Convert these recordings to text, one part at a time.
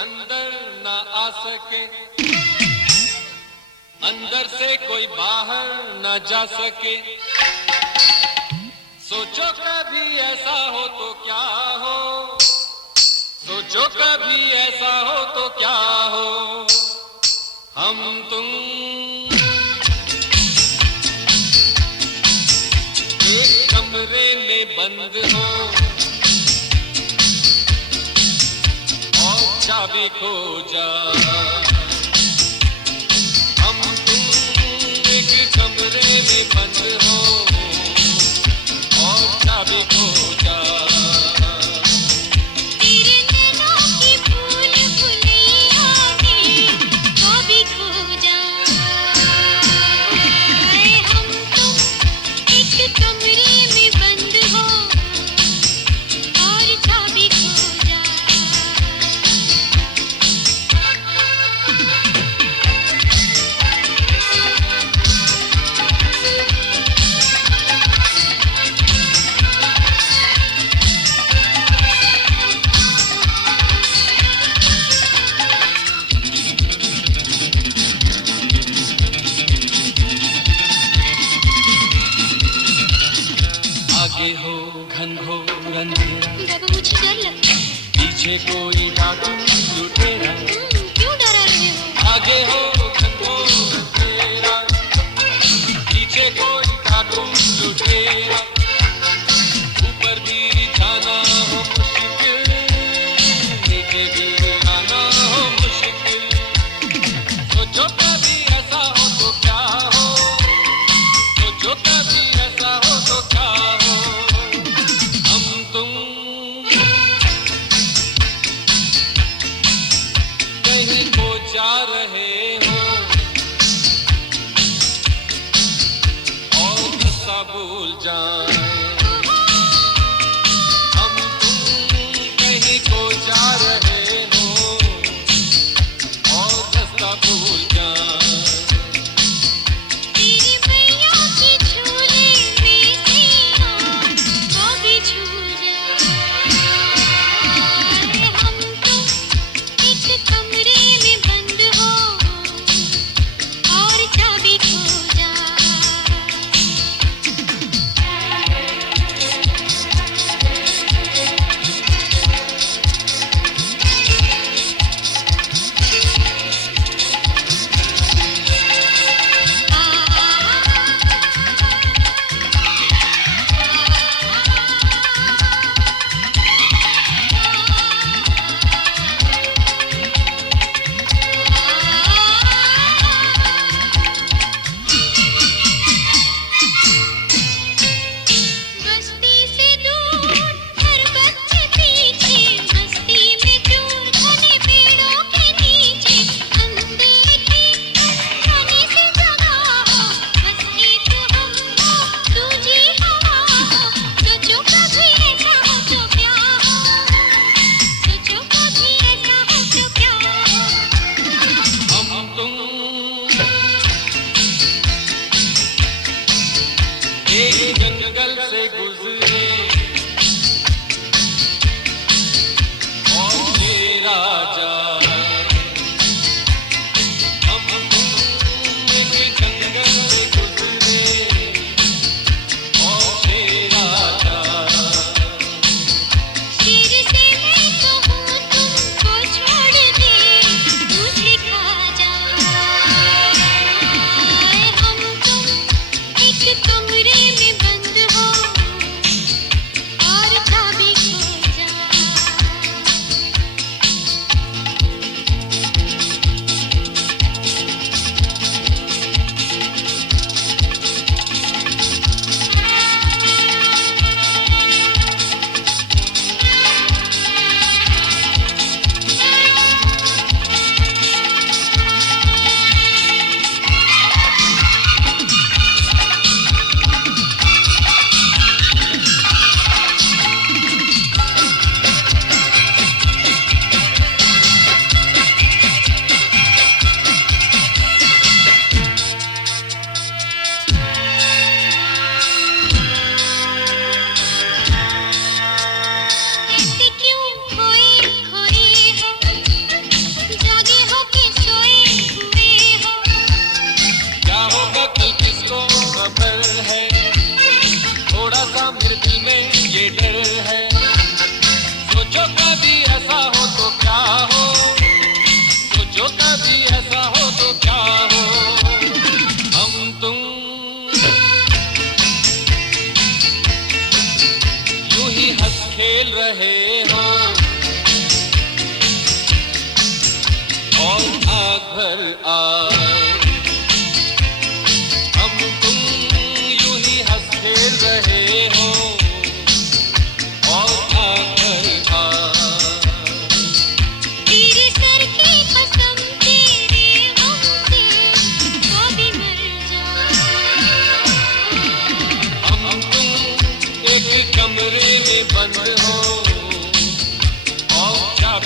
अंदर ना आ सके, अंदर से कोई बाहर ना जा सके। सोचो कभी ऐसा हो तो क्या हो, सोचो कभी ऐसा हो तो क्या हो। हम तुम एक कमरे में बंद हो और चाबी खो जा। हम तुम एक कमरे में बंद हो और चाबी खो जा। आगे हो घनघोर अंधेरा, बाबा मुझे डर लगता है। पीछे कोई डाकू लुटेरा। क्यों डरा रहे हो? आगे हो घनघोर अंधेरा, पीछे कोई डाकू लुटेरा। ऊपर भी जाना हो मुश्किल, नीचे भी आना हो मुश्किल। सोचो कभी ऐसा हो तो क्या हो, सोचो कभी ऐसा हो तो क्या हो। हम तुम कहीं को जा रहे हो और रास्ता भूल जाए। हम तुम कहीं को जा रहे हो और रास्ता भूल जाए। तेरी मैया के झूले में सैया वो भी झूल जाए। हम तुम एक कमरे में बंद हो और चाबी खो जाए।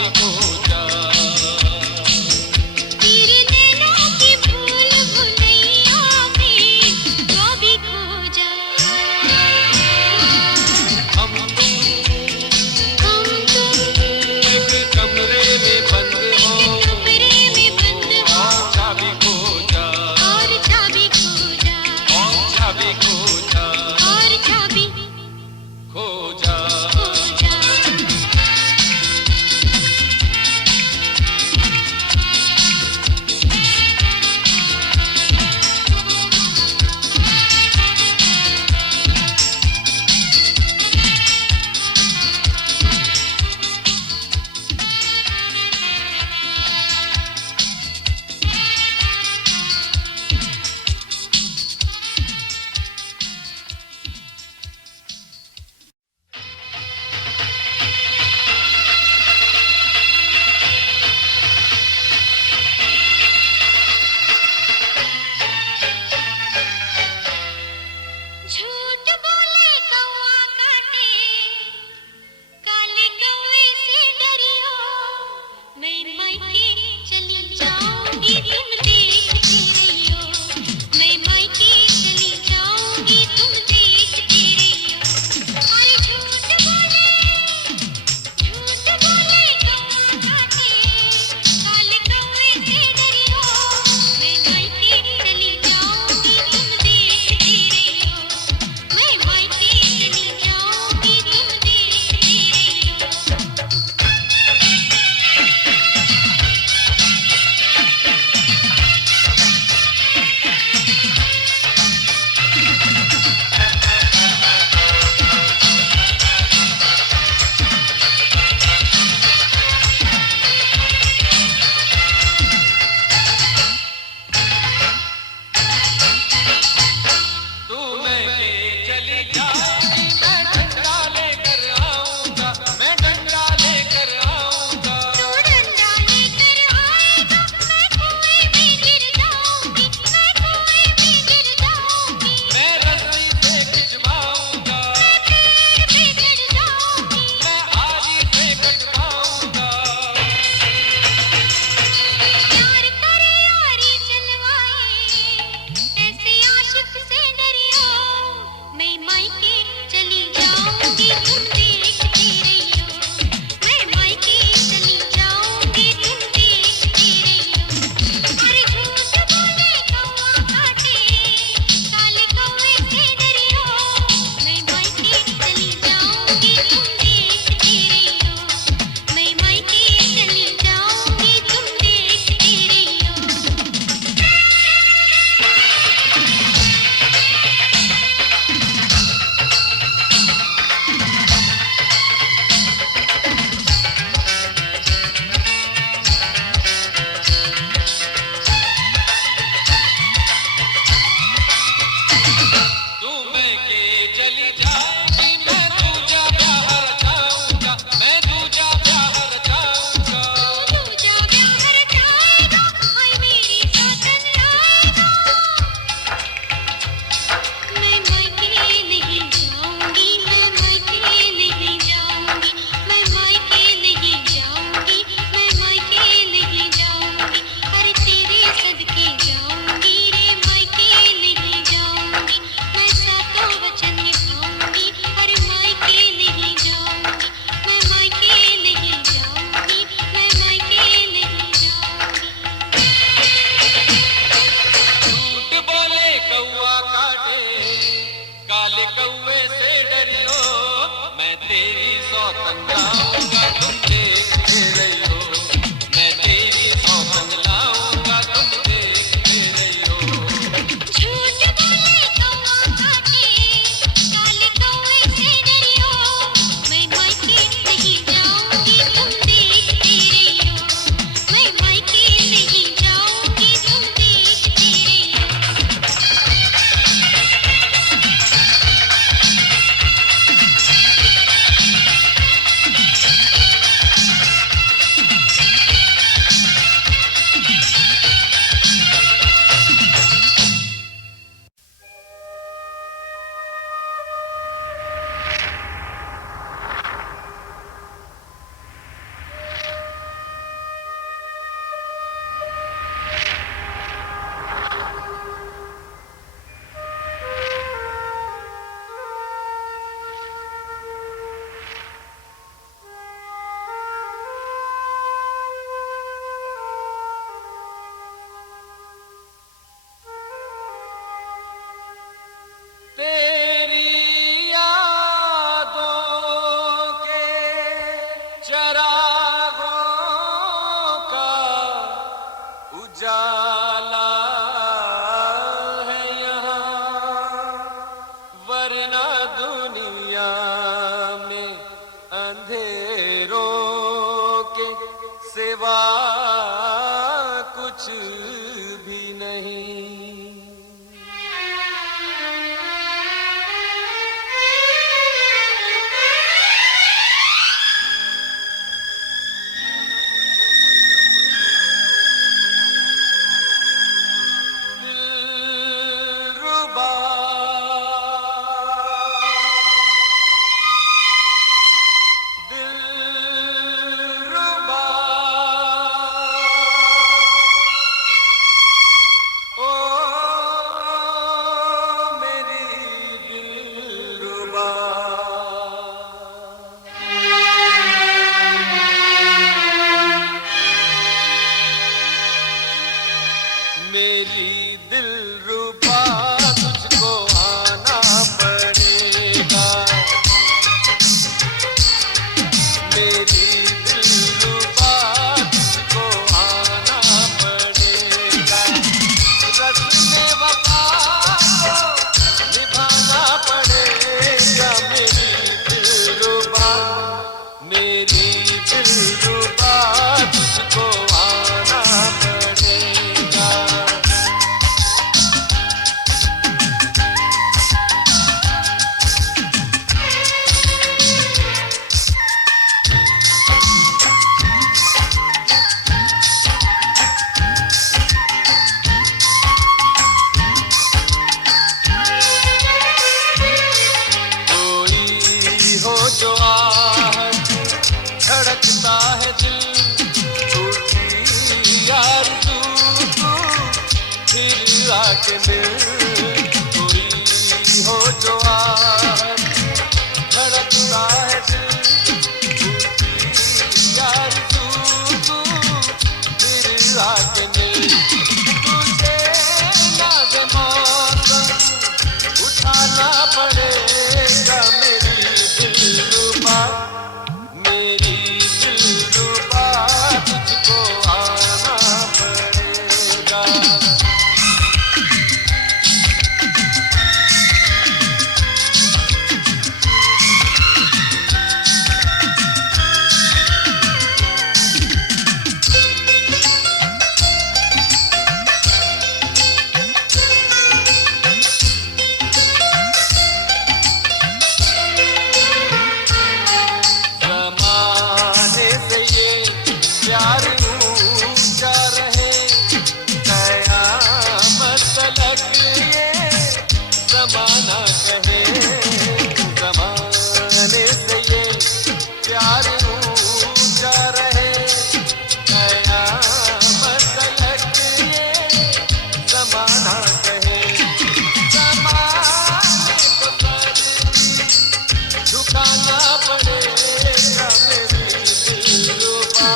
चाबी खो जा। तेरे नैनों की भूल भुलैया में चाबी खो जा। हम तुम एक कमरे में बंद हो, कमरे में बंद हो और चाबी खो जा, और चाबी खो जा, और चाबी खो जा, और चाबी खो जा। खो जा। सिवा कुछ भी नहीं। दिलरुबा दिलरुबा ओ मेरी दिलरुबा। मेरी दिलरुबा तुझको आना पड़ेगा। मेरी दिलरुबा तुझको आना पड़ेगा। रस्मे वफा को निभाना पड़ेगा। मेरी दिलरुबा तुझको आना पड़ेगा। कोई हो जो आहट धड़कता है दिल, टूटी आरज़ू तू फिर आके मिल। कोई हो जो आहट धड़कता है दिल, टूटी आरज़ू तू फिर आके मिल। तुझे नाज़ मौसम उठाना पड़ेगा। मेरी दिलरुबा तुझको आना पड़ेगा। ज़माने से ये प्यार ऊंचा रहे, क़यामत तलक ये ज़माना कहे। ज़माने से ये प्यार ऊंचा रहे, क़यामत तलक ये ज़माना कहे। ज़माने को सर झुकाना पड़ेगा। मेरी दिलरुबा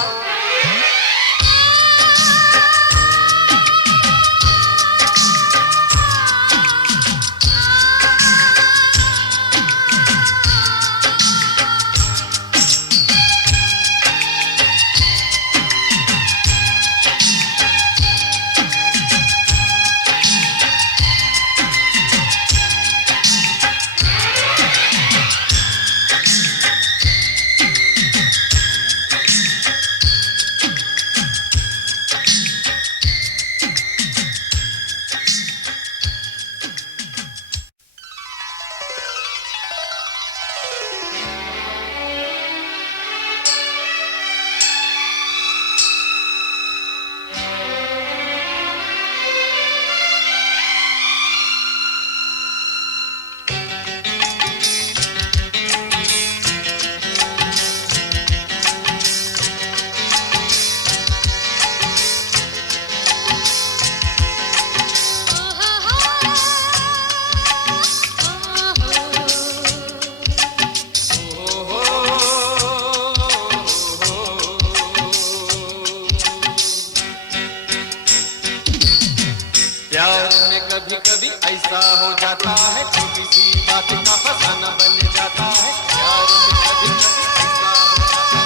कभी कभी ऐसा हो जाता है, छोटी सी बात का फसाना बन जाता है। प्यार में कभी कभी ऐसा हो जाता है।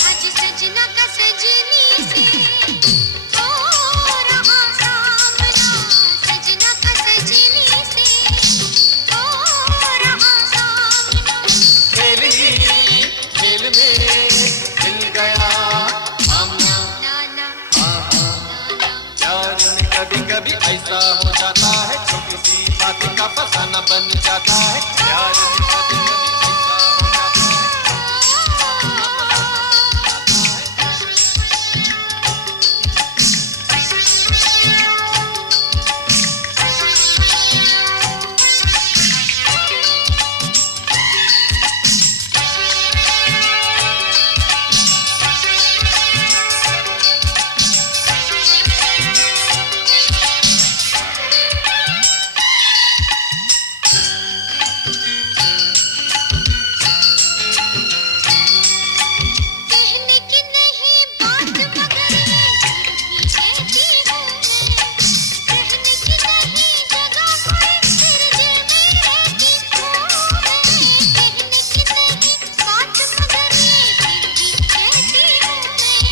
आज सजना का सजनी से हो रहा सामना, सजना का सजनी से हो रहा सामना। खेल ही खेल में का फसाना बन जाता है। प्यार में कभी कभी ऐसा हो जाता है। कहने की नहीं बात मगर ये भी कहती हूँ मैं। कहने की नहीं जगह कोई फिर दिल में रहती हूँ मैं। कहने की नहीं बात मगर ये फिर भी कहती हूँ मैं।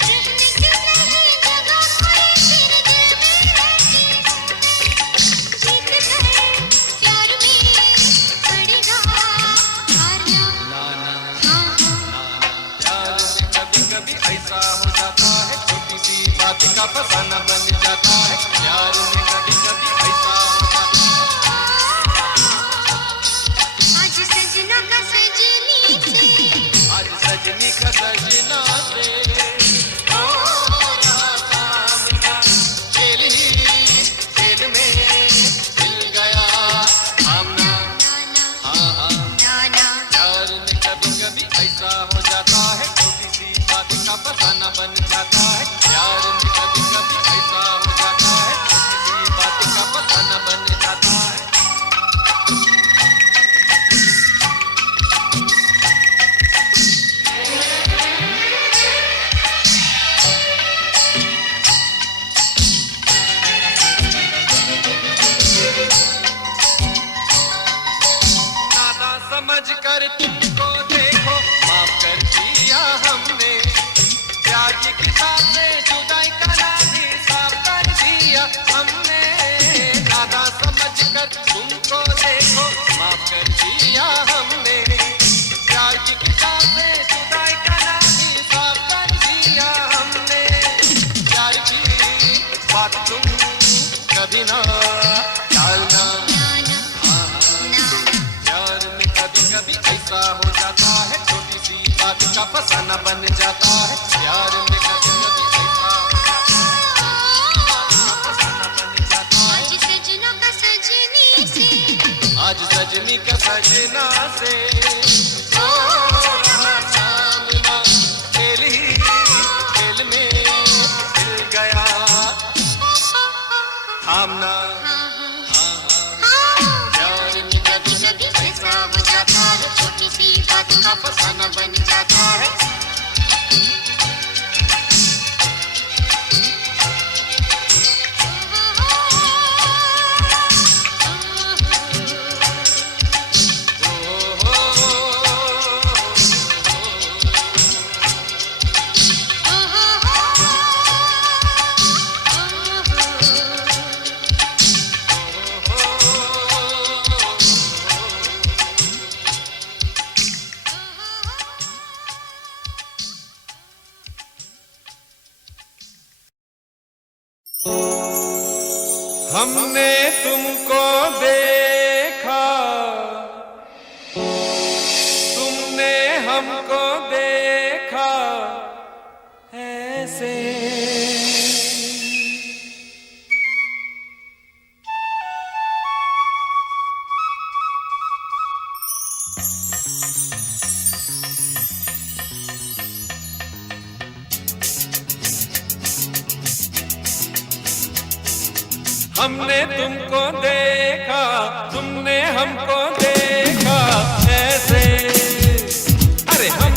कहने की नहीं जगह कोई फिर दिल में रहती हूँ मैं। जीत गए प्यार में पड़ेगा हारना। नाना हाँ हाँ प्यार में कभी कभी ऐसा हो जाता है। छोटी सी बात का फसाना बन जाता है। प्यार में कभी कभी ऐसा हो जाता है। आज सजना का सजनी से आज सजनी का सजना से हो रहा सामना। खेल ही खेल में मिल गया सामना। नाना हाँ हाँ नाना प्यार में कभी कभी ऐसा हो जाता है। छोटी सी बात का फसाना बन जाता है। प्यार में कभी कभी ऐसा हो जाता है। छोटी सी बात का फसाना बन जाता है। नादा समझ कर तुमको देखो माफ कर दिया हमने। प्यार की किताब से जुदाई का नाम साफ कर दिया हमने। नादा समझ कर तुमको देखो माफ कर दिया हमने। प्यार की किताब से जुदाई का नाम साफ कर दिया हमने। प्यार की बात तुम कभी ना टालना। नाना नाना प्यार में कभी कभी ऐसा हो जाता है। छोटी सी बात का फसाना बन जाता है। प्यार में कभी कभी ऐसा हो जाता है। फसाना बन जाता है। आज सजना का सजनी से आज सजनी का सजना से हो रहा सामना। खेल ही खेल में मिल गया थामना। हाँ हाँ हाँ हाँ हाँ प्यार में कभी कभी ऐसा हो जाता है। छोटी सी बात का फसाना बन जाता है। हमने तुमको देखा, तुमने हमको देखा ऐसे। हमने तुमको देखा, तुमने हमको देखा ऐसे। अरे हम